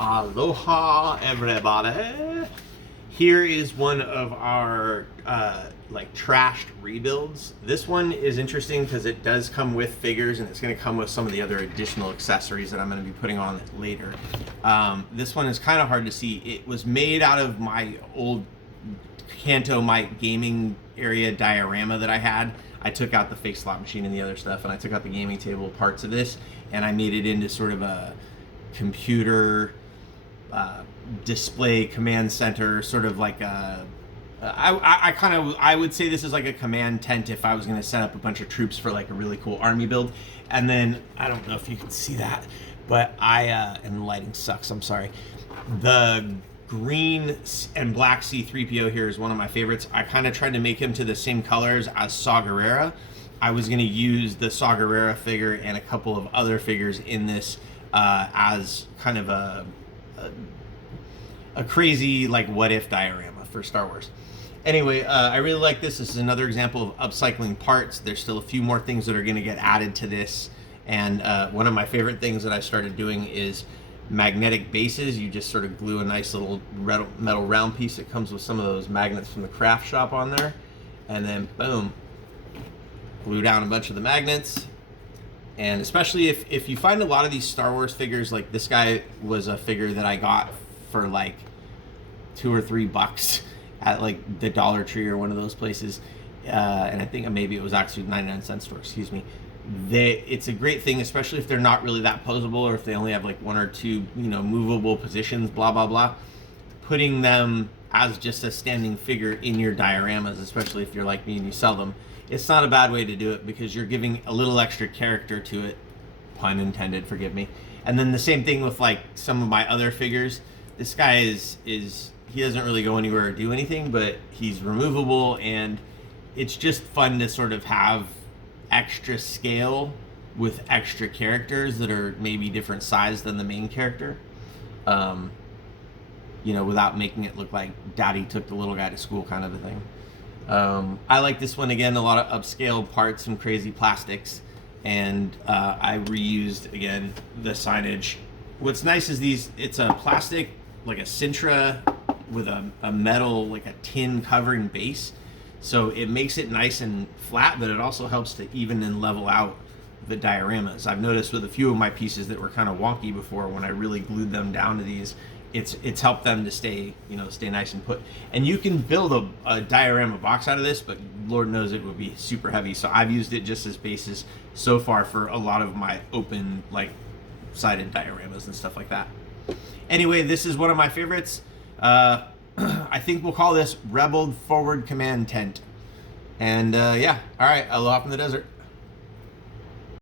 Aloha, everybody. Here is one of our like trashed rebuilds. This one is interesting because it does come with figures, and it's going to come with some of the other additional accessories that I'm going to be putting on later. This one is kind of hard to see. It was made out of my old Cantomi Gaming area diorama that I had. I took out the fake slot machine and the other stuff, and I took out the gaming table parts of this, and I made it into sort of a computer display command center, sort of like a I would say this is like a command tent if I was going to set up a bunch of troops for like a really cool army build. And then I don't know if you can see that, but and the lighting sucks, I'm sorry. The green and black C-3PO here is one of my favorites. I kind of tried to make him to the same colors as Saw Gerrera. I was going to use the Saw Gerrera figure and a couple of other figures in this as kind of a crazy like what if diorama for Star Wars. Anyway, I really like this. This is another example of upcycling parts. There's still a few more things that are going to get added to this, and one of my favorite things that I started doing is magnetic bases. You just sort of glue a nice little metal round piece that comes with some of those magnets from the craft shop on there, and then boom, glue down a bunch of the magnets. And especially if you find a lot of these Star Wars figures, like this guy was a figure that I got for like $2 or $3 at like the Dollar Tree or one of those places, and I think maybe it was actually 99-cent store, excuse me. It's a great thing, especially if they're not really that posable, or if they only have like one or two, movable positions, blah blah blah. Putting them as just a standing figure in your dioramas, especially if you're like me and you sell them, it's not a bad way to do it because you're giving a little extra character to it, pun intended, forgive me. And then the same thing with like some of my other figures. This guy is he doesn't really go anywhere or do anything, but he's removable, and it's just fun to sort of have extra scale with extra characters that are maybe different size than the main character, without making it look like daddy took the little guy to school kind of a thing. I like this one again, a lot of upscale parts, some crazy plastics, and I reused again the signage. What's nice is it's a plastic, like a Sintra with a metal, like a tin covering base. So it makes it nice and flat, but it also helps to even and level out the dioramas. I've noticed with a few of my pieces that were kind of wonky before, when I really glued them down to these, it's helped them to stay nice and put. And you can build a diorama box out of this, but Lord knows it would be super heavy. So I've used it just as bases so far for a lot of my open, like sided dioramas and stuff like that. Anyway, this is one of my favorites. I think we'll call this Rebel Forward Command Tent. And yeah, all right, aloha from the desert.